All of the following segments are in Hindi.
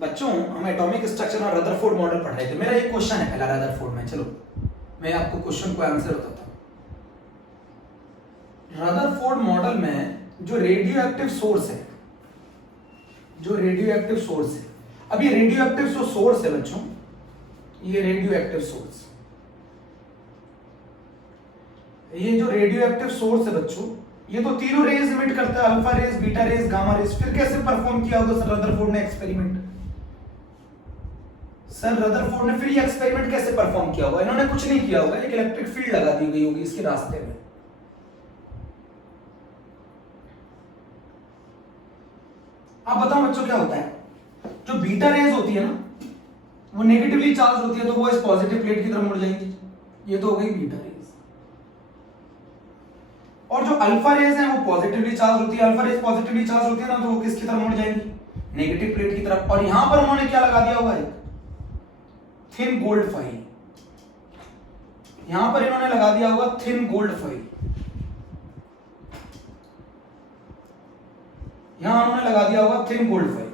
बच्चों हम एटॉमिक स्ट्रक्चर और रदरफोर्ड मॉडल पढ़ रहे थे। मेरा एक क्वेश्चन है पहला रदरफोर्ड में, चलो मैं आपको क्वेश्चन को आंसर बताता हूँ। रदरफोर्ड मॉडल में जो रेडियो एक्टिव सोर्स है, अब ये रेडियो एक्टिव जो सोर्स है बच्चों, ये रेडियो एक्टिव सोर्स, ये जो रेडियो एक्टिव सोर्स है बच्चों, ये तो तीनों रेज इमिट करता है, alpha rays, beta rays, gamma rays. फिर कैसे परफॉर्म किया होगा सर रदरफोर्ड ने एक्सपेरिमेंट? सर रदरफोर्ड ने फिर ये एक्सपेरिमेंट कैसे परफॉर्म किया होगा? इन्होंने कुछ नहीं किया होगा, एक इलेक्ट्रिक फील्ड लगा दी गई होगी इसके रास्ते में। आप बताओ बच्चों क्या होता है? जो बीटा रेज होती है ना, वो नेगेटिवली चार्ज होती है, तो वो इस पॉजिटिव प्लेट की तरफ मुड़ जाएंगी। ये तो हो गई बीटा रेज। और जो अल्फा रेज है वो पॉजिटिवली चार्ज होती है, अल्फा रेज पॉजिटिवली चार्ज होती है ना, तो वो किसकी तरफ मुड़ जाएंगी? नेगेटिव प्लेट की तरफ। और यहां पर उन्होंने क्या लगा दिया होगा? एक थिन गोल्ड फाइल। यहां पर इन्होंने लगा दिया होगा थिन गोल्ड फाइल, यहां उन्होंने लगा दिया होगा थिन गोल्ड फाइल।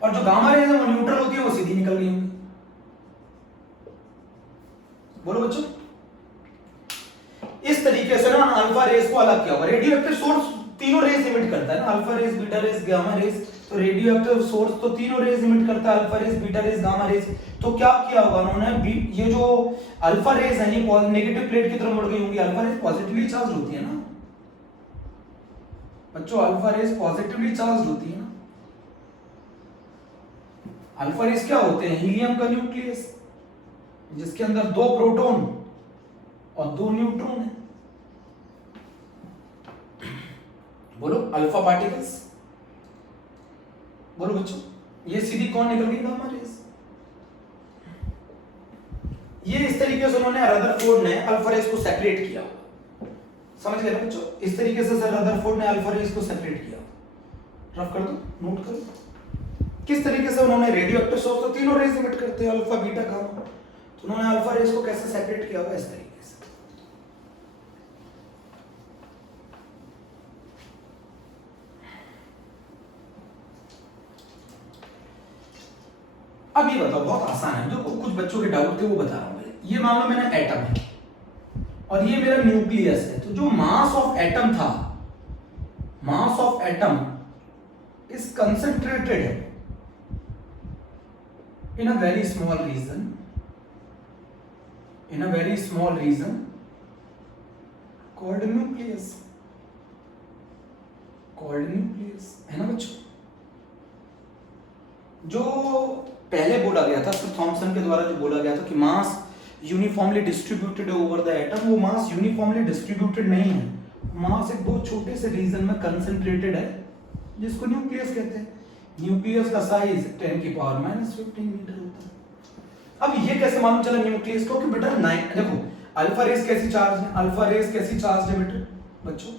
और जो गामा रेज है वो न्यूट्रल होती है, वो सीधी निकल गई होंगी। बोलो बच्चों, इस तरीके से ना अल्फा रेज को अलग किया होगा। रेडियो एक्टिव सोर्स तीनों रेज इमिट करता है ना, alpha rays, beta rays, gamma rays. तो रेडियो एक्टिव सोर्स तो तीनों रेज इमिट करता है, alpha rays, beta rays, gamma rays. तो क्या किया होगा उन्होंने? ये जो अल्फा रेज है ये नेगेटिव प्लेट की तरफ मुड़ गई होंगी। अल्फा रेज पॉजिटिवली चार्ज होती है ना बच्चों, अल्फा रेज पॉजिटिवली चार्ज होती है ना। अल्फा रेज क्या होते हैं? हीलियम का न्यूक्लियस, जिसके अंदर 2 प्रोटॉन और 2 न्यूट्रॉन है। बोलो अल्फा पार्टिकल्स। बोलो बच्चों, ये सीधी कौन निकल गई? Gamma rays. ये इस तरीके से उन्होंने रदरफोर्ड ने अल्फा रेज को सेपरेट किया, समझ गए ना बच्चों? इस तरीके से सर रदरफोर्ड ने अल्फा रेज को सेपरेट किया। रफ कर दो, नोट करो किस तरीके से उन्होंने रेडियो एक्टिव सोर्स तो तीनों रेज इमिट करते हैं, अल्फा, बीटा, गामा। तो उन्होंने अल्फा रेज को कैसे सेपरेट किया होगा? इस तरीके से। अब ये बताओ, बहुत आसान है, जो कुछ बच्चों के डाउट थे वो बता रहा हूं मैं। ये मान लो मैंने एटम है और ये मेरा न्यूक्लियस है। तो जो मास ऑफ एटम था, mass of atom is concentrated in a very small region, called nucleus, है ना बच्चों? जो पहले बोला गया था सर थॉमसन के द्वारा, जो बोला गया था कि mass uniformly distributed over the atom, वो मास यूनिफॉर्मली डिस्ट्रीब्यूटेड नहीं है। मास एक बहुत छोटे से रीजन में कंसंट्रेटेड है, जिसको न्यूक्लियस कहते हैं। न्यूक्लियस का साइज 10 की पावर -15 मीटर होता है। अब ये कैसे मालूम चला न्यूक्लियस को? कि बेटा 9, देखो अल्फा रेज कैसी चार्ज है? अल्फा रेज कैसी चार्ज है बेटा बच्चों?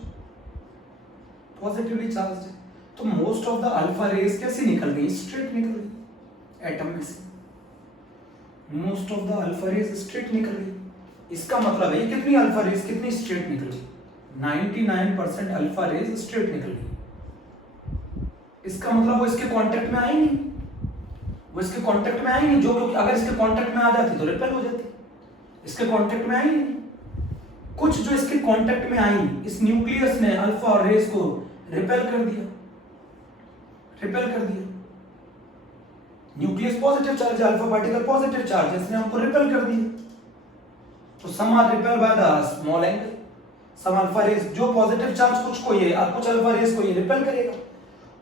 पॉजिटिवली चार्ज है। तो most of the alpha rays कैसे निकल गई? स्ट्रेट निकल गई एटम में से। Most of the alpha rays straight निकल गई। इसका मतलब है कितनी अल्फा रेज कितनी स्ट्रेट निकल गई? 99% अल्फा रेज स्ट्रेट निकल गई। इसका मतलब वो इसके कांटेक्ट में आई नहीं, वो इसके कांटेक्ट में आई नहीं। जो क्योंकि अगर इसके कांटेक्ट में आ जाती तो रिपेल हो जाती, इसके कांटेक्ट में आई नहीं। कुछ जो इसके कांटेक्ट में आई, इस न्यूक्लियस ने अल्फा और रेज को रिपेल कर दिया, न्यूक्लियस पॉजिटिव चार्ज है, अल्फा पार्टिकल पॉजिटिव चार्ज है, इसने हमको रिपेल कर दिया। तो some are repel by the small angle. Some alpha rays, जो पॉजिटिव चार्ज कुछ को ये और कुछ अल्फा रेज को ये रिपेल करेगा।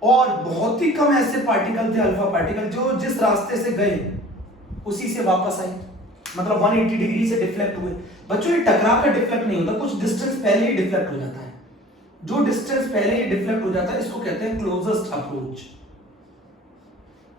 और बहुत ही कम ऐसे पार्टिकल थे, अल्फा पार्टिकल, जो जिस रास्ते से गए उसी से वापस आए, मतलब 180 डिग्री से डिफ्लेक्ट हुए। बच्चों ये टकरा कर डिफ्लेक्ट नहीं होता, कुछ डिस्टेंस पहले ही डिफ्लेक्ट हो जाता है। जो डिस्टेंस पहले ही डिफ्लेक्ट हो जाता है इसको कहते हैं क्लोजेस्ट अप्रोच।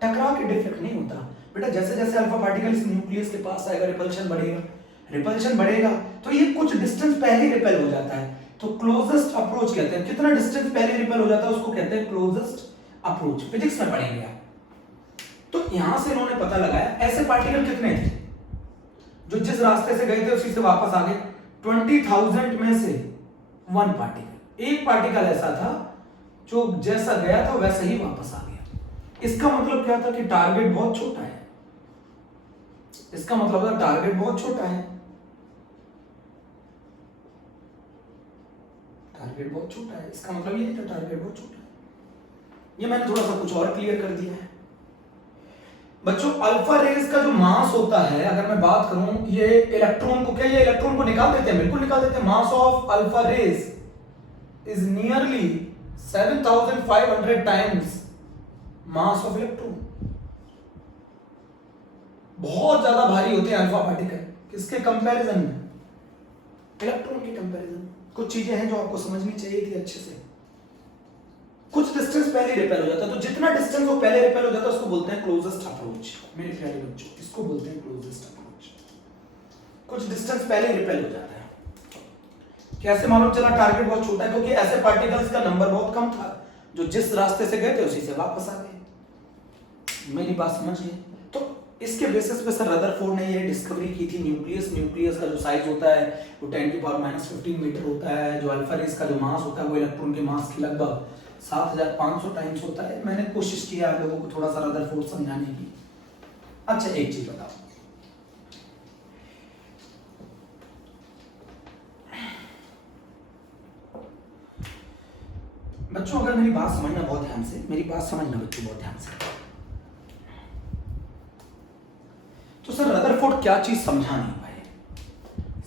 टकरा के डिफ्लेक्ट नहीं होता बेटा। जैसे जैसे अल्फा पार्टिकल इस न्यूक्लियस के पास आएगा, रिपल्शन बढ़ेगा, तो ये कुछ डिस्टेंस पहले ही रिपेल हो जाता है। तो क्लोजेस्ट अप्रोच कहते हैं, कितना डिस्टेंस पहले रिपेल हो जाता है उसको कहते हैं क्लोजेस्ट अप्रोच। फिजिक्स में पढ़ेंगे आप। तो यहां से इन्होंने पता लगाया ऐसे पार्टिकल कितने थे जो जिस रास्ते से गए थे उसी से वापस आ गए। 20,000 में से 1 पार्टिकल, एक पार्टिकल ऐसा था जो जैसा गया था वैसा ही वापस आ गया। इसका मतलब क्या था कि टारगेट बहुत छोटा है, इसका मतलब था टारगेट बहुत छोटा है, टारगेट बहुत छोटा है, इसका मतलब ये था टारगेट बहुत छोटा है। ये मैंने थोड़ा सा कुछ और क्लियर कर दिया है बच्चों। अल्फा रेज का जो मास होता है, अगर मैं बात करूं, ये इलेक्ट्रॉन को, क्या ये इलेक्ट्रॉन को निकाल देते हैं? बिल्कुल निकाल देते हैं। Mass of alpha rays is nearly 7500 times mass of electron. बहुत ज्यादा भारी होते हैं अल्फा पार्टिकल, किसके कंपैरिजन में? इलेक्ट्रॉन के कंपैरिजन। कुछ चीजें हैं जो आपको समझनी चाहिए थी अच्छे से। कुछ डिस्टेंस पहले रिपेल हो जाता है, तो जितना डिस्टेंस वो पहले रिपेल हो जाता है उसको बोलते हैं क्लोजेस्ट अप्रोच। मेरे प्यारे बच्चों, इसको बोलते हैं क्लोजेस्ट अप्रोच। कुछ डिस्टेंस पहले रिपेल हो जाता है। कैसे मालूम चला? टारगेट बहुत छोटा है, क्योंकि ऐसे पार्टिकल्स का नंबर बहुत कम था जो जिस रास्ते से गए थे उसी से वापस आ गए। मेरी बात समझ गए? तो इसके बेसिस पे सर रदरफोर्ड ने ये डिस्कवरी की थी, न्यूक्लियस का जो साइज होता है वो 10⁻⁻15 मीटर होता है। जो अल्फा रेस का जो मास होता है वो इलेक्ट्रॉन के मास के लगभग 7500 टाइम्स होता है। मैंने कोशिश किया आप लोगों को थोड़ा सा रदरफोर्ड समझाने की। अच्छा एक चीज बताओ, बच्चों अगर मेरी बात समझना बहुत ध्यान से, मेरी बात समझना बच्चों बहुत ध्यान से। तो सर रदरफोर्ड क्या चीज समझा नहीं पाए?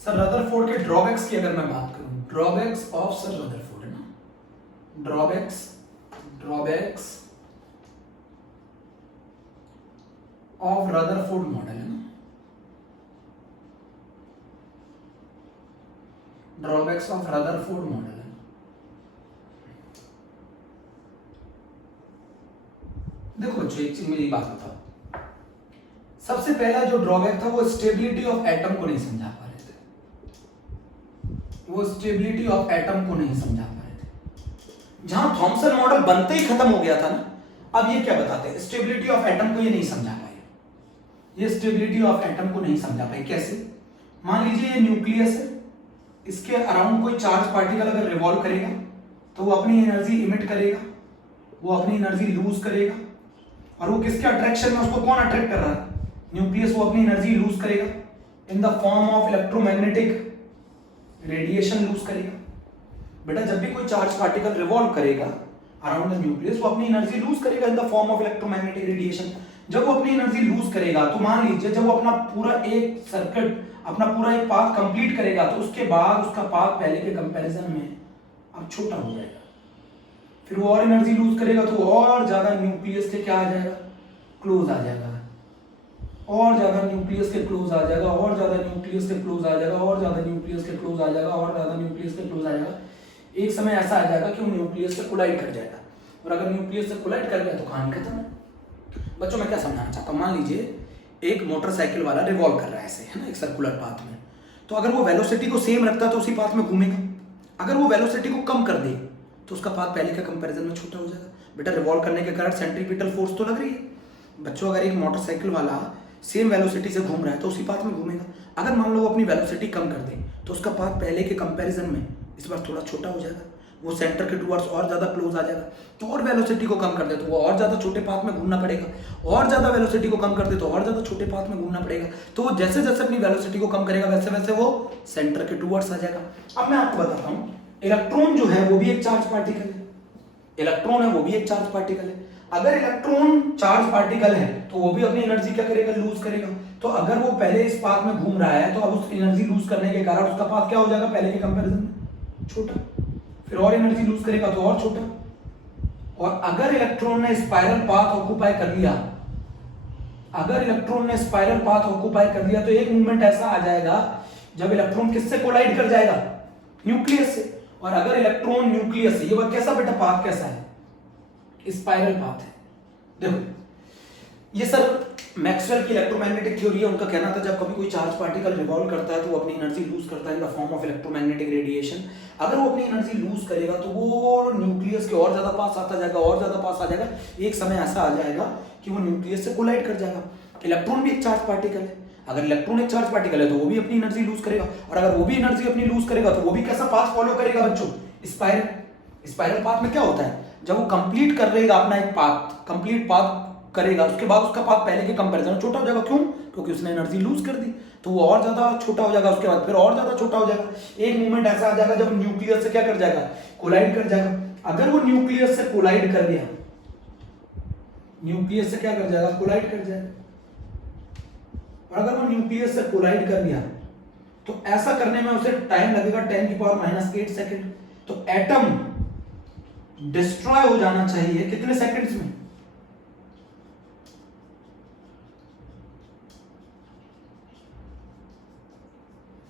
सर रदरफोर्ड के ड्रॉबैक्स की अगर मैं बात करूं, ड्रॉबैक्स ऑफ सर रदरफोर्ड है ना, ड्रॉबैक्स ऑफ रदरफोर्ड मॉडल है ना, ड्रॉबैक्स ऑफ रदरफोर्ड मॉडल है। देखो बच्चों एक चीज मेरी बात बताओ, सबसे पहला जो ड्रॉबैक था वो स्टेबिलिटी ऑफ एटम को नहीं समझा पा रहे थे, वो स्टेबिलिटी ऑफ एटम को नहीं समझा पा रहे थे। जहां थॉमसन मॉडल बनते ही खत्म हो गया था ना, अब ये क्या बताते हैं? स्टेबिलिटी ऑफ एटम को ये नहीं समझा पाए, ये स्टेबिलिटी ऑफ एटम को नहीं समझा पाए। कैसे? मान लीजिए ये न्यूक्लियस है, इसके अराउंड कोई चार्ज पार्टिकल अगर रिवॉल्व करेगा तो वो अपनी एनर्जी इमिट करेगा, वो अपनी एनर्जी लूज करेगा, और वो किसके अट्रैक्शन में, उसको कौन अट्रैक्ट कर रहा है? न्यूक्लियस। वो अपनी एनर्जी लूज करेगा in the form of electromagnetic radiation lose करेगा। बेटा जब भी कोई चार्ज पार्टिकल रिवॉल्व करेगा अराउंड द न्यूक्लियस, वो अपनी एनर्जी लूज करेगा in the form of electromagnetic radiation. जब वो अपनी एनर्जी लूज करेगा तो मान लीजिए जब वो अपना पूरा एक सर्किट, अपना पूरा एक पाथ कंप्लीट करेगा, तो उसके बाद उसका पाथ पहले के कंपैरिजन में अब छोटा हो जाएगा। फिर वो और एनर्जी लूज करेगा तो और ज्यादा न्यूक्लियस के क्या आ जाएगा? क्लोज आ जाएगा, और ज्यादा न्यूक्लियस के क्लोज आ जाएगा, और ज्यादा न्यूक्लियस के क्लोज आ जाएगा, और ज्यादा न्यूक्लियस के क्लोज आ जाएगा, और ज्यादा न्यूक्लियस के क्लोज आ जाएगा। एक समय ऐसा आ जाएगा कि वो न्यूक्लियस से कोलाइड कर जाएगा, और अगर न्यूक्लियस से कोलाइड कर गया तो कहानी खत्म है। बच्चों मैं क्या समझाना चाहता हूँ, मान लीजिए एक मोटरसाइकिल वाला रिवॉल्व कर रहा है ऐसे, है ना, एक सर्कुलर पाथ में, तो अगर वो वेलोसिटी को सेम रखता है तो उसी पाथ में घूमेगा। अगर वो वेलोसिटी को कम कर दे तो उसका पाथ पहले के कंपैरिजन में छोटा हो जाएगा। बेटा रिवॉल्व करने के कारण सेंट्रीपिटल फोर्स तो लग रही है। बच्चों अगर एक मोटरसाइकिल वाला सेम वेलोसिटी से घूम रहा है तो उसी पाथ में घूमेगा। अगर मान लो वो अपनी वेलोसिटी कम कर दे तो उसका पाथ पहले के कंपैरिजन में इस बार थोड़ा छोटा हो जाएगा, वो सेंटर के टुवर्ड्स और ज्यादा क्लोज आ जाएगा। तो और वेलोसिटी को कम कर दे तो वो और ज्यादा छोटे पाथ में घूमना पड़ेगा, और ज्यादा वेलोसिटी को कम कर दे तो और ज्यादा छोटे पाथ में घूमना पड़ेगा। तो वो जैसे जैसे अपनी वेलोसिटी को कम करेगा वैसे वैसे वो सेंटर के टुवर्ड्स आ जाएगा। अब मैं आपको बताता हूँ, इलेक्ट्रॉन जो है वो भी एक चार्ज पार्टिकल है, इलेक्ट्रॉन है वो भी एक चार्ज पार्टिकल है। अगर इलेक्ट्रॉन चार्ज पार्टिकल है तो वो भी अपनी एनर्जी क्या करेगा? लूज करेगा। तो अगर वो पहले इस पाथ में घूम रहा है तो अब उस एनर्जी लूज करने के कारण उसका पाथ क्या हो जाएगा? पहले के कंपैरिजन में छोटा। फिर और एनर्जी लूज करेगा तो और छोटा। और अगर इलेक्ट्रॉन ने स्पाइरल पाथ ऑक्यूपाई कर लिया, अगर इलेक्ट्रॉन ने स्पाइरल पाथ ऑक्यूपाई कर लिया तो एक मूवमेंट ऐसा आ जाएगा जब इलेक्ट्रॉन किससे कोलाइड कर जाएगा? न्यूक्लियस से। और अगर इलेक्ट्रॉन न्यूक्लियस से, ये वह कैसा बेटा पाथ कैसा है? स्पाइरल पाथ है। देखो ये सर मैक्सवेल की इलेक्ट्रोमैग्नेटिक थ्योरी है। उनका कहना था जब कभी कोई चार्ज पार्टिकल रिवॉल्व करता है तो वो अपनी एनर्जी लूज करता है इन the form of electromagnetic radiation. अगर वो अपनी एनर्जी लूज करेगा तो वो न्यूक्लियस के और ज्यादा पास आता जाएगा, और ज्यादा पास आ जाएगा। एक समय ऐसा आ जाएगा कि वो न्यूक्लियस से कोलाइड कर जाएगा। इलेक्ट्रॉन भी एक चार्ज पार्टिकल है। अगर इलेक्ट्रॉन एक चार्ज पार्टिकल है तो वो भी अपनी एनर्जी लूज करेगा, और अगर वो भी एनर्जी अपनी लूज करेगा तो वो भी कैसा पाथ फॉलो करेगा बच्चों? स्पाइरल। स्पाइरल पाथ में क्या होता है? जब वो कंप्लीट कर लेगा अपना एक पाथ, कंप्लीट पाथ करेगा, उसके बाद उसका पाथ पहले के कंपैरिजन में छोटा हो जाएगा। क्यों? क्योंकि उसने एनर्जी लूज कर दी, तो वो और ज्यादा छोटा हो जाएगा, उसके बाद फिर और ज्यादा छोटा हो जाएगा। एक मोमेंट ऐसा आ जाएगा जब न्यूक्लियस से क्या कर जाएगा, कोलाइड कर जाएगा। अगर वो न्यूक्लियस से कोलाइड कर गया, न्यूक्लियस से क्या कर जाएगा, कोलाइड कर जाएगा। और अगर वो न्यूक्लियस से कोलाइड कर गया तो ऐसा करने में उसे टाइम लगेगा 10⁻⁸ सेकंड। तो एटम डिस्ट्रॉय हो जाना चाहिए कितने सेकंड्स में?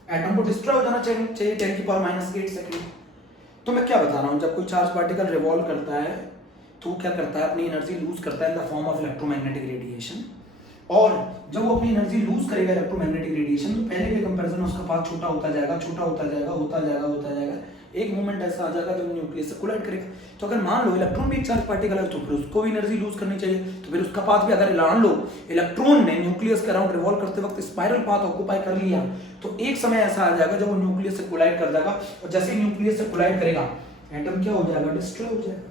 एटम को डिस्ट्रॉय हो जाना चाहिए 10⁻⁸ सेकंड। तो मैं क्या बता रहा हूं, जब कोई चार्ज पार्टिकल रिवॉल्व करता है तो क्या करता है, अपनी एनर्जी लूज करता है इन the form of electromagnetic radiation. और जब वो अपनी एनर्जी लूज करेगा इलेक्ट्रोमैग्नेटिक रेडिएशन, तो पहले के कंपैरिजन में उसका पाथ छोटा होता जाएगा, छोटा होता जाएगा, होता जाएगा, होता जाएगा। एक मोमेंट ऐसा आ जाएगा जब न्यूक्लियस से कोलाइड करेगा। तो अगर मान लो इलेक्ट्रॉन भी एक चार्ज पार्टिकल है, तो फिर उसको भी एनर्जी लूज करनी चाहिए, तो फिर उसका पाथ भी, अगर मान लो इलेक्ट्रॉन ने न्यूक्लियस के अराउंड रिवॉल्व करते वक्त स्पाइरल पाथ ऑक्यूपाई कर लिया, तो एक समय ऐसा आ जाएगा जब वो न्यूक्लियस से कोलाइड कर जाएगा, और जैसे ही न्यूक्लियस से कोलाइड करेगा एटम क्या हो जाएगा, डिस्ट्रॉय हो जाएगा।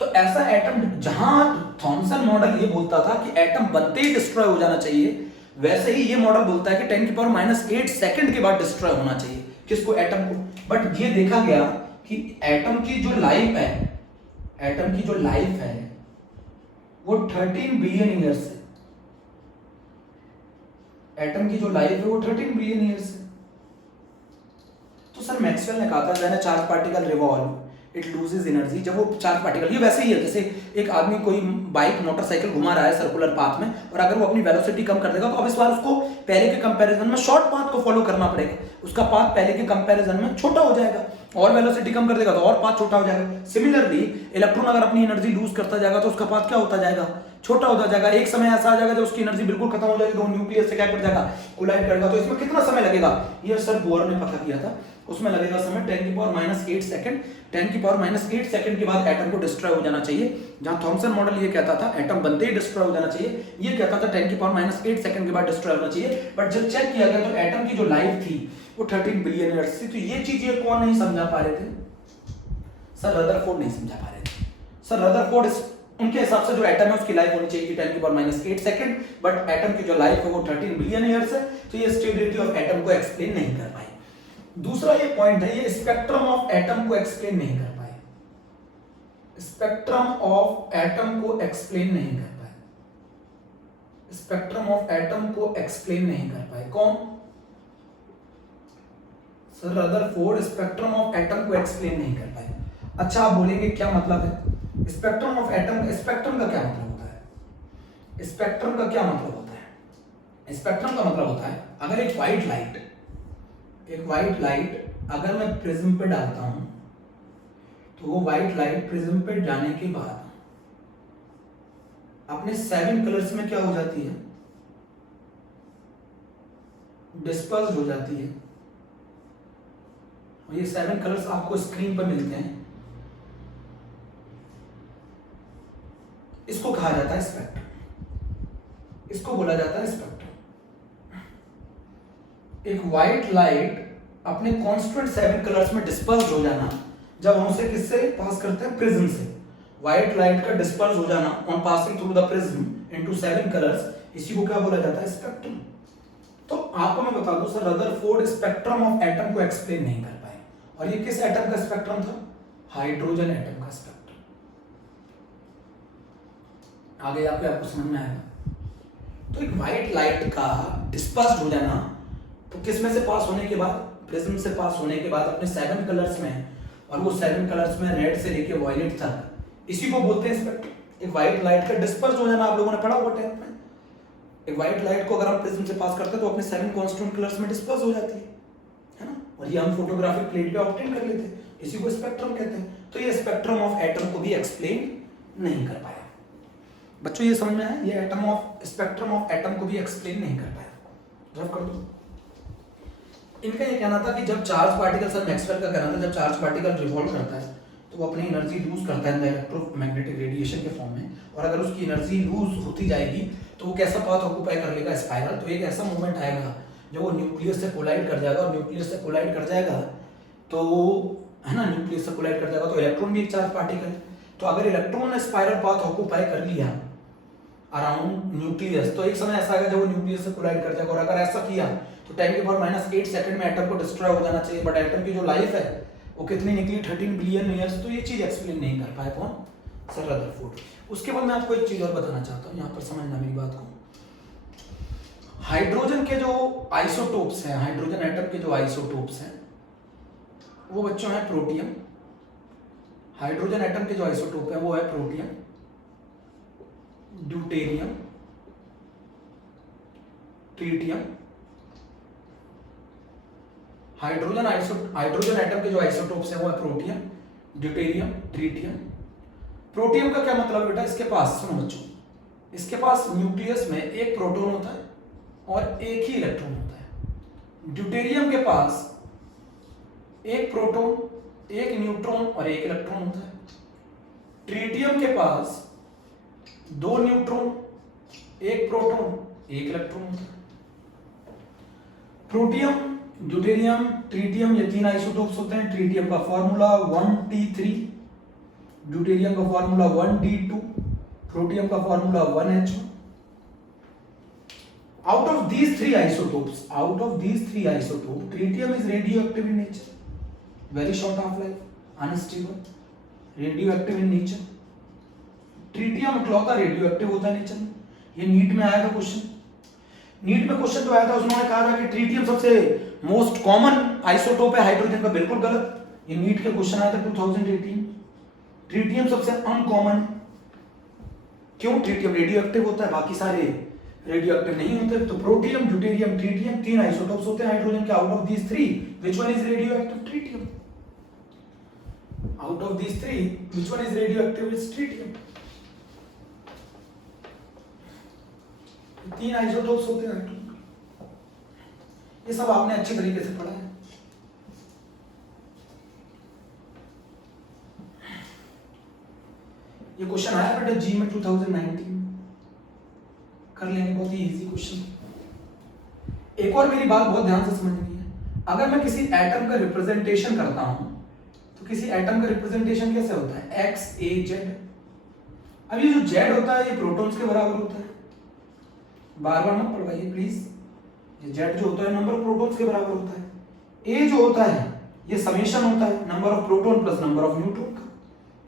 तो ऐसा एटम, जहां थॉमसन मॉडल ये बोलता था कि एटम बनते ही डिस्ट्रॉय हो जाना चाहिए, वैसे ही ये मॉडल बोलता है कि 10⁻⁸ सेकंड के बाद डिस्ट्रॉय होना चाहिए। किसको? एटम को। बट ये देखा गया कि एटम की जो लाइफ है, एटम की जो लाइफ है वो 13 बिलियन ईयर्स है। एटम की जो लाइफ है वो 13 बिलियन ईयर्स है। तो सर मैक्सवेल ने कहा था when a charge particle revolve it loses energy. जब वो चार्ज पार्टिकल, ये वैसे ही है जैसे एक आदमी कोई बाइक मोटरसाइकिल घुमा रहा है सर्कुलर पाथ में, और अगर वो अपनी वेलोसिटी कम कर देगा तो अब इस बार उसको पहले के कंपैरिजन में शॉर्ट पाथ को फॉलो करना पड़ेगा, उसका पाथ पहले के कंपैरिजन में छोटा हो जाएगा, और वेलोसिटी कम कर देगा तो और पाथ छोटा हो जाएगा। सिमिलरली इलेक्ट्रॉन अगर अपनी एनर्जी लूज करता जाएगा तो उसका पाथ क्या होता जाएगा, छोटा होता जाएगा। एक समय ऐसा आ जाएगा जब उसकी एनर्जी बिल्कुल खत्म हो जाएगी तो न्यूक्लियस से क्या कर जाएगा, कोलाइड करेगा। तो इसमें कितना समय लगेगा, ये सर बोर ने पता किया था, उसमें लगेगा समय 10⁻⁸ सेकंड। 10⁻⁸ सेकंड के बाद एटम को डिस्ट्रॉय हो जाना चाहिए। जहां थॉमसन मॉडल ये कहता था एटम बनते ही डिस्ट्रॉय हो जाना चाहिए, ये कहता था 10⁻⁸ सेकंड के बाद डिस्ट्रॉय होना चाहिए। बट जब चेक किया गया तो एटम की जो लाइफ थी वो 13 बिलियन ईयर्स थी। तो ये चीज ये कौन नहीं समझा पा रहे थे, सर रदरफोर्ड नहीं समझा पा रहे थे। सर रदरफोर्ड उनके हिसाब से जो एटम है उसकी लाइफ होनी चाहिए 10⁻⁸ सेकंड, बट एटम की जो लाइफ है वो 13 बिलियन ईयर्स है। तो ये स्टेबिलिटी ऑफ एटम को एक्सप्लेन नहीं कर पाए। दूसरा ये पॉइंट है, ये स्पेक्ट्रम ऑफ एटम को एक्सप्लेन नहीं कर पाए, स्पेक्ट्रम ऑफ एटम को एक्सप्लेन नहीं कर पाए, स्पेक्ट्रम ऑफ एटम को एक्सप्लेन नहीं कर पाए। कौन? Sir Rutherford spectrum of atom को एक्सप्लेन नहीं कर पाए। अच्छा आप बोलेंगे क्या मतलब है स्पेक्ट्रम ऑफ एटम? स्पेक्ट्रम का क्या मतलब होता है? स्पेक्ट्रम का क्या मतलब होता है? स्पेक्ट्रम का मतलब होता है अगर एक व्हाइट लाइट अगर मैं प्रिज्म पे डालता हूं तो वो व्हाइट लाइट प्रिज्म पे जाने के बाद अपने 7 कलर्स में क्या हो जाती है, डिस्पर्स हो जाती है। और ये 7 कलर्स आपको स्क्रीन पर मिलते हैं, इसको कहा जाता है स्पेक्ट्रम, इसको बोला जाता है स्पेक्ट्रम। एक व्हाइट लाइट अपने कांस्टेंट 7 कलर्स में डिस्पर्स हो जाना, जब हम उसे किससे पास करते हैं, प्रिज्म से। व्हाइट लाइट का डिस्पर्स हो जाना on passing through the prism into 7 colours, इसी को क्या बोला जाता है, स्पेक्ट्रम। तो आपको मैं बता दूं sir Rutherford spectrum of atom को एक्सप्लेन नहीं कर पाए। और ये किस एटम का स्पेक्ट्रम था, हाइड्रोजन एटम का स्पेक्ट्रम। आगे आपको समझ में आएगा। तो एक व्हाइट लाइट का डिस्पर्स हो जाना, तो किस में से पास होने के बाद, प्रिज्म से पास होने के बाद अपने 7 कलर्स में, और वो 7 कलर्स में रेड से लेके वायलेट तक, इसी को बोलते हैं स्पेक्ट्रम। एक व्हाइट लाइट का डिस्पर्स हो जाना, आप लोगों ने पढ़ा होगा 10th में। एक व्हाइट लाइट को अगर हम प्रिज्म से पास करते हैं तो अपने 7 कांस्टेंट कलर्स में डिस्पर्स हो जाती है ना, और ये हम फोटोग्राफिक प्लेट पे ऑब्टेन कर लेते हैं, इसी को स्पेक्ट्रम कहते हैं। तो ये स्पेक्ट्रम ऑफ एटम को भी एक्सप्लेन नहीं कर पाया। बच्चों ये समझ में आया, ये atom of spectrum of atom को भी एक्सप्लेन नहीं कर पाया। ड्रॉप कर दो। इनका ये कहना था कि जब चार्ज पार्टिकल, सर मैक्सवेल का कहना था जब चार्ज पार्टिकल रिवॉल्व करता है तो वो अपनी एनर्जी लूज करता है इलेक्ट्रोमैग्नेटिक रेडिएशन के फॉर्म में, और अगर उसकी एनर्जी लूज होती जाएगी तो वो कैसा पाथ ऑक्यूपाई कर लेगा, स्पाइरल। तो एक ऐसा मोमेंट आएगा जब वो न्यूक्लियस से कोलाइड कर जाएगा, और न्यूक्लियस से कोलाइड कर जाएगा तो है ना, न्यूक्लियस से कोलाइड कर जाएगा, तो इलेक्ट्रॉन भी एक चार्ज पार्टिकल है। तो अगर इलेक्ट्रॉन ने स्पाइरल पाथ ऑक्यूपाई कर लिया अराउंड न्यूक्लियस, तो एक समय ऐसा आएगा जब वो न्यूक्लियस से कोलाइड कर जाएगा, और अगर ऐसा किया तो 10⁻⁸ सेकंड में एटम को डिस्ट्रॉय हो जाना चाहिए, बट एटम की जो लाइफ है वो कितनी निकली, 13 बिलियन ईयर्स। तो ये चीज एक्सप्लेन नहीं कर पाए कौन, सर रदरफोर्ड। उसके बाद मैं आपको एक चीज और बताना चाहता हूँ, यहाँ पर समझना मेरी बात को। हाइड्रोजन के जो आइसोटोप्स हैं, हाइड्रोजन एटम के जो आइसोटोप्स हैं वो बच्चों है प्रोटियम। हाइड्रोजन एटम के जो आइसोटोप है वो है protium, deuterium, tritium. Hydrogen atom के जो आइसोटोप्स है वो है प्रोटियम, ड्यूटेरियम, ट्रिटियम। प्रोटियम का क्या मतलब बेटा, इसके पास सुनो बच्चों, इसके पास न्यूक्लियस में एक प्रोटॉन होता है और एक ही इलेक्ट्रॉन होता है। ड्यूटेरियम के पास एक प्रोटॉन, एक न्यूट्रॉन और एक इलेक्ट्रॉन होता है। ट्रिटियम के पास 2 न्यूट्रॉन, एक प्रोटॉन, एक इलेक्ट्रॉन होता है। प्रोटियम, ड्यूटेरियम, ट्रिटियम, ये 3 आइसोटोप्स होते हैं। ट्रिटियम का फॉर्मूला 1t3, ड्यूटेरियम का फॉर्मूला 1d2, प्रोटियम का formula 1h1। out of these three isotopes, tritium is radioactive in nature, very short half life, unstable, radioactive in nature. Tritium इकलौता रेडियोएक्टिव होता है नेचर में। ये नीट में आया था क्वेश्चन, नीट में क्वेश्चन जो आया था उसमें कहा था कि ट्रिटियम सबसे मोस्ट कॉमन आइसोटोप है हाइड्रोजन का, बिल्कुल गलत। ये नीट के क्वेश्चन आया था 2018। ट्रिटियम सबसे अनकॉमन, क्यों? ट्रिटियम रेडियोएक्टिव होता है, बाकी सारे रेडियोएक्टिव नहीं होते। तो प्रोटियम, ड्यूटेरियम, ट्रिटियम 3 आइसोटोप्स होते हैं हाइड्रोजन के। Out of these 3 which one is radioactive? Tritium. Out of these 3 which one is radioactive? Is tritium. 3 isotopes होते हैं। ये सब आपने अच्छे तरीके से पढ़ा है। ये क्वेश्चन आया बेटा जी में 2019 कर लेंगे, बहुत ही इजी क्वेश्चन। एक और मेरी बात बहुत ध्यान से समझनी है, अगर मैं किसी एटम का रिप्रेजेंटेशन करता हूं तो किसी एटम का रिप्रेजेंटेशन कैसे होता है? एक्स ए जेड। अब ये जो जेड होता है ये प्रोटॉन्स के बराबर होता है, बार बार मत पढ़वाइए प्लीज। ये जेड जो होता है नंबर ऑफ प्रोटॉन्स के बराबर होता है। ए जो होता है ये समेशन होता है number of proton plus number of neutron का।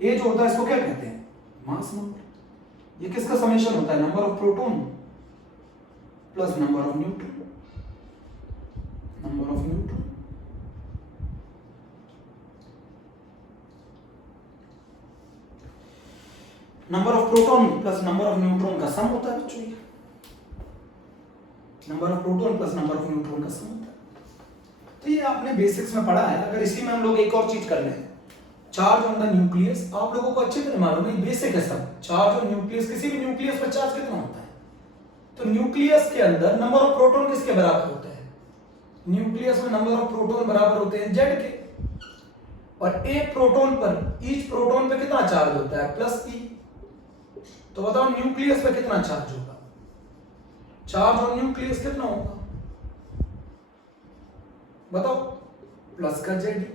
ए जो होता है इसको क्या कहते हैं? Mass number. ये किसका समेशन होता है? Number of proton plus number of neutron, number of neutron. Number of proton plus number of neutron का सम होता है बच्चों। Number of proton plus number of neutron का सम होता है। तो ये आपने बेसिक्स में पढ़ा है। अगर इसी में हम लोग एक और चीज कर लें, चार्ज ऑन द न्यूक्लियस, आप लोगों को अच्छी तरह मालूम है, बेसिक है सब। चार्ज ऑन न्यूक्लियस, किसी भी न्यूक्लियस पर चार्ज कितना होता है? तो न्यूक्लियस के अंदर नंबर ऑफ प्रोटॉन किसके बराबर होता है? न्यूक्लियस में नंबर ऑफ प्रोटॉन बराबर होते हैं जेड के। और एक प्रोटॉन पर, ईच प्रोटॉन पे कितना चार्ज होता है? प्लस ई। तो बताओ न्यूक्लियस पे कितना चार्ज होगा? चार्ज ऑन न्यूक्लियस कितना होगा बताओ? प्लस का जेड।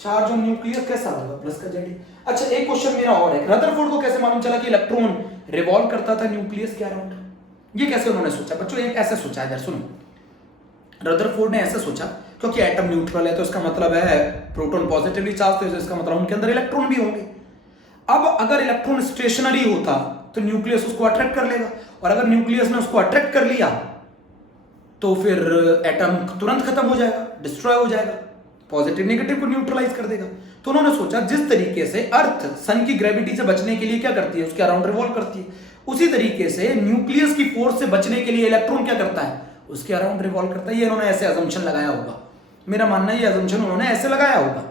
चार्ज ऑन न्यूक्लियस कैसा होगा? प्लस का जेड। अच्छा एक क्वेश्चन मेरा और है, रदरफोर्ड को कैसे मालूम चला कि इलेक्ट्रॉन रिवॉल्व करता था न्यूक्लियस के अराउंड? ये कैसे उन्होंने सोचा बच्चों? एक ऐसे सोचा है, सुनो, रदरफोर्ड ने ऐसे सोचा क्योंकि एटम न्यूट्रल है तो इसका मतलब है प्रोटॉन पॉजिटिवली चार्ज, तो इसका मतलब उनके अंदर इलेक्ट्रॉन भी होंगे। अब अगर इलेक्ट्रॉन स्टेशनरी होता तो न्यूक्लियस उसको अट्रैक्ट कर लेगा, और अगर न्यूक्लियस ने उसको अट्रैक्ट कर लिया तो फिर एटम तुरंत खत्म हो जाएगा, डिस्ट्रॉय हो जाएगा, पॉजिटिव नेगेटिव को न्यूट्रलाइज कर देगा। तो उन्होंने सोचा जिस तरीके से अर्थ सन की ग्रेविटी से बचने के लिए क्या करती है? उसके अराउंड रिवॉल्व करती है, उसी तरीके से न्यूक्लियस की फोर्स से बचने के लिए इलेक्ट्रॉन क्या करता है? उसके अराउंड रिवॉल्व करता है। ये उन्होंने ऐसे अजम्पशन लगाया होगा, मेरा मानना है ये अजम्पशन उन्होंने ऐसे लगाया होगा।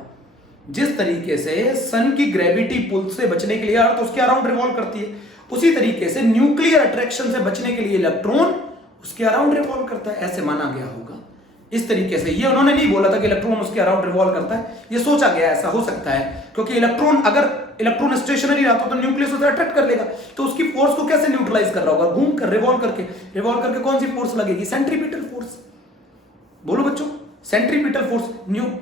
जिस तरीके से सन की ग्रेविटी पुल से बचने के लिए अर्थ उसके अराउंड रिवॉल्व करती है, उसी तरीके से न्यूक्लियर अट्रैक्शन से बचने के लिए इलेक्ट्रॉन उसके अराउंड रिवॉल्व करता है, ऐसे माना गया होगा। इस तरीके से, ये उन्होंने नहीं बोला था कि इलेक्ट्रॉन उसके अराउंड रिवॉल्व करता है, ये सोचा गया ऐसा हो सकता है क्योंकि इलेक्ट्रॉन, अगर इलेक्ट्रॉन स्टेशनरी रहता तो न्यूक्लियस उसे अट्रैक्ट कर लेगा, तो उसकी फोर्स को कैसे न्यूट्रलाइज कर रहा होगा? घूम कर, रिवॉल्व करके कौन सी फोर्स लगेगी? Centripetal force. बोलो बच्चों, सेंट्रीपिटल फोर्स,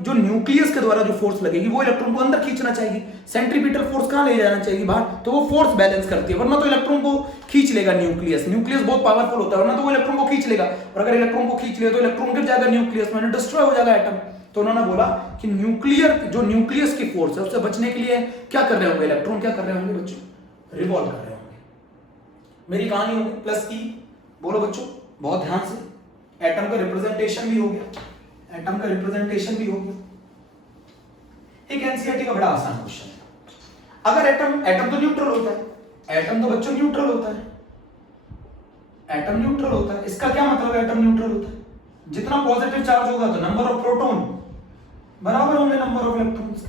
जो न्यूक्लियस के द्वारा जो फोर्स लगेगी वो इलेक्ट्रॉन को अंदर खींचना चाहिए। सेंट्रीपिटल फोर्स कहां ले जाना चाहिए, बाहर, तो वो फोर्स बैलेंस करती है, वरना तो इलेक्ट्रॉन को खींच लेगा न्यूक्लियस बहुत पावरफुल होता है, वरना तो वो इलेक्ट्रॉन को खींच लेगा, और अगर इलेक्ट्रॉन को खींच लिया तो इलेक्ट्रॉन गिर जाएगा न्यूक्लियस में, डिस्ट्रॉय हो जाएगा एटम। तो उन्होंने बोला कि न्यूक्लियस की फोर्स है उससे बचने के लिए क्या कर रहे होंगे इलेक्ट्रॉन, क्या कर रहे होंगे बच्चों, रिवॉल्व कर रहे होंगे। मेरी कहानी होगी प्लस ई, बोलो बच्चों बहुत ध्यान से। एटम का रिप्रेजेंटेशन भी हो गया, एटम का रिप्रेजेंटेशन भी हो गया। एक एनसीईआरटी का बड़ा आसान क्वेश्चन है। अगर एटम तो न्यूट्रल होता है, एटम तो बच्चों न्यूट्रल होता है, एटम न्यूट्रल होता है, इसका क्या मतलब है एटम न्यूट्रल होता है, जितना पॉजिटिव चार्ज होगा तो नंबर ऑफ प्रोटॉन बराबर होंगे नंबर ऑफ इलेक्ट्रॉन्स के।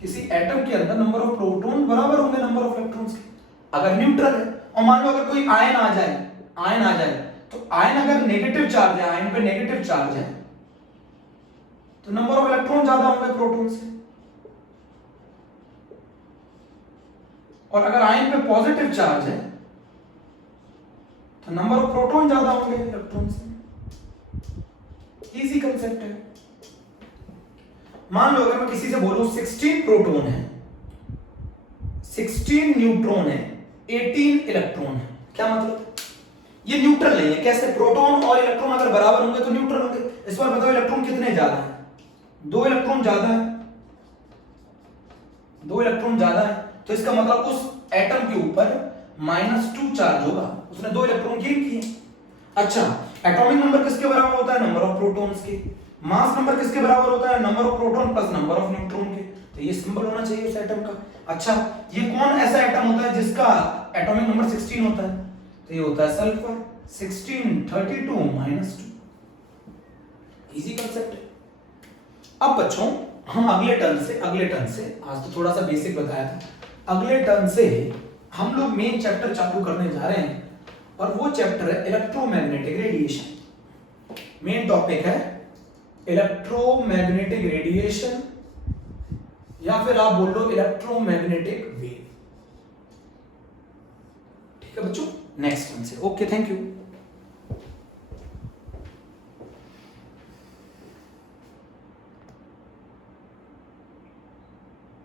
किसी एटम के अंदर नंबर ऑफ प्रोटॉन बराबर होंगे नंबर ऑफ इलेक्ट्रॉन्स के, अगर न्यूट्रल है। और मान लो अगर कोई आयन आ जाए तो आयन अगर नेगेटिव चार्ज है, आयन पे नेगेटिव चार्ज है, तो नंबर ऑफ इलेक्ट्रॉन ज्यादा होंगे प्रोटॉन से, और अगर आयन पे पॉजिटिव चार्ज है तो नंबर ऑफ प्रोटॉन ज्यादा होंगे इलेक्ट्रॉन से। इजी कंसेप्ट है। मान लो अगर मैं किसी से बोलूं 16 प्रोटॉन है, 16 न्यूट्रॉन है, 18 इलेक्ट्रॉन है, क्या मतलब, ये न्यूट्रल नहीं है। कैसे, प्रोटॉन और इलेक्ट्रॉन अगर बराबर होंगे तो न्यूट्रल होंगे। इस बार बताओ इलेक्ट्रॉन कितने ज्यादा है, 2 इलेक्ट्रॉन ज्यादा है, 2 इलेक्ट्रॉन ज्यादा है, तो इसका मतलब उस एटम के ऊपर -2 चार्ज होगा, उसने 2 इलेक्ट्रॉन गेन किए। अच्छा, एटॉमिक नंबर किसके बराबर होता है, नंबर ऑफ प्रोटॉन्स के। मास नंबर किसके बराबर होता है, number of proton plus number of neutron के। तो ये सिंबल होना चाहिए उस एटम का। अच्छा, ये कौन ऐसा एटम होता है जिसका एटॉमिक नंबर 16 होता है, तो ये होता है सल्फर, 16 32 -2। इजी कंसेप्ट है। अब बच्चों हम अगले टर्न से आज तो थोड़ा सा बेसिक बताया था, अगले टर्न से हम लोग मेन चैप्टर चालू करने जा रहे हैं, और वो चैप्टर है इलेक्ट्रोमैग्नेटिक रेडिएशन। मेन टॉपिक है इलेक्ट्रोमैग्नेटिक रेडिएशन, या फिर आप बोल लो इलेक्ट्रोमैग्नेटिक वेव। ठीक है बच्चों, नेक्स्ट टर्न से। Okay, thank you.